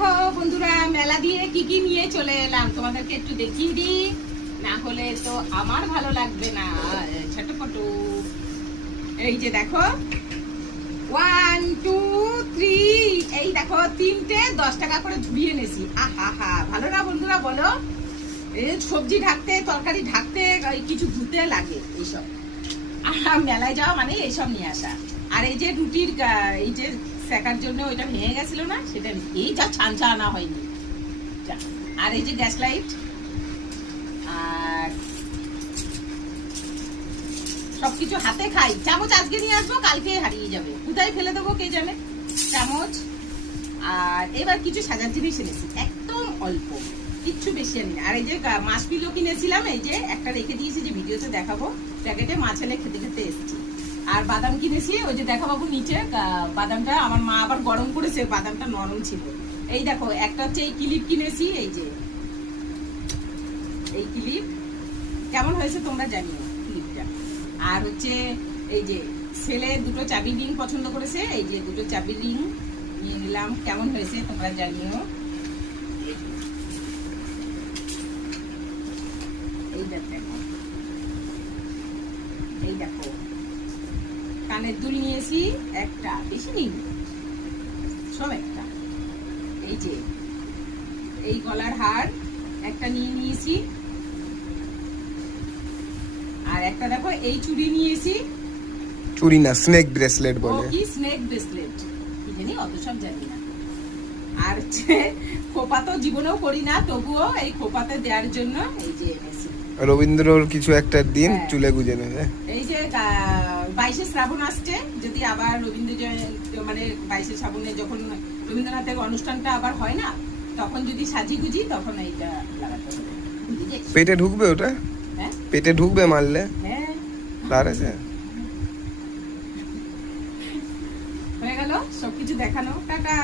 দেখো বন্ধুরা, মেলা দিয়ে কি কি নিয়ে চলে এলাম তোমাদেরকে একটু দেখিয়ে দিই, না হলে তো আমার ভালো লাগবে না। ছোটপটু এই যে দেখো, 1 2 3, এই দেখো তিনটে 10 টাকা করে ঝুড়িয়ে এনেছি। আহা হা, ভালো না বন্ধুরা বলো? এই সবজি ঢাকতে, তরকারি ঢাকতে কিছু ধুতে লাগে এইসব। আর মেলায় যাওয়া মানে এইসব নিয়ে আসা। আর এই যে রুটির এই যে সেকার জন্য ওইটা ভেঙে গেছিল না, সেটা এই যা ছানচা আনা হয়নি। আর এই যে গ্যাস লাইট, আর সবকিছু হাতে খাই। চামচ আজকে নিয়ে আসবো, কালকে হারিয়ে যাবে, কোথায় ফেলে দেবো কে জানে চামচ। আর এবার কিছু সাজার জিনিস এনেছি, একদম অল্প, কিচ্ছু বেশি আনি না। আর এই যে মাছ পিলো কিনেছিলাম, এই যে একটা রেখে দিয়েছি, যে ভিডিওতে দেখাবো, প্যাকেটে মাছ এনে খেতে খেতে এসেছি। আর বাদাম কিনেছি, ওই যে দেখা বাবু নিচে বাদামটা আমার মা আবার গরম করেছে, বাদামটা নরম ছিল। এই দেখো একটা হচ্ছে এই ক্লিপ কিনেছি, এই যে এই ক্লিপ কেমন হয়েছে তোমরা জানিও ক্লিপটা। আর হচ্ছে এই যে ছেলে দুটো চাবি রিং পছন্দ করেছে, এই যে দুটো চাবি রিং নিয়ে নিলাম, কেমন হয়েছে তোমরা জানিও। এই দেখো কানের দুল নিয়েছি একটা, বেশি নিই সব একটা। এই যে এই গলার হার একটা নিয়ে নিয়েছি, আর একটা দেখো এই চুড়ি নিয়েছি। চুড়ি না, স্নেক ব্রেসলেট বলে। কি স্নেক ব্রেসলেট কি জানি, অত সব জানি না। আর হচ্ছে খোপা তো জীবনেও করি না, তবুও এই খোপাতে দেওয়ার জন্য এই যে এনেছি। রবীন্দ্রর কিছু একটা দিন চুলে গুজে নেবে। এই যে 22শে শ্রাবণ আসছে, যদি আবার রবীন্দ্র মানে 22শে শ্রাবণে যখন রবীন্দ্রনাথের অনুষ্ঠানটা আবার হয় না, তখন যদি সাজি গুজি, তখন এইটা লাগাতে হবে। পেটে ঢুকবে ওটা? হ্যাঁ পেটে ঢুকবে মারলে? হ্যাঁ পারেছে। হয়ে গেল সবকিছু দেখানো, টাটা।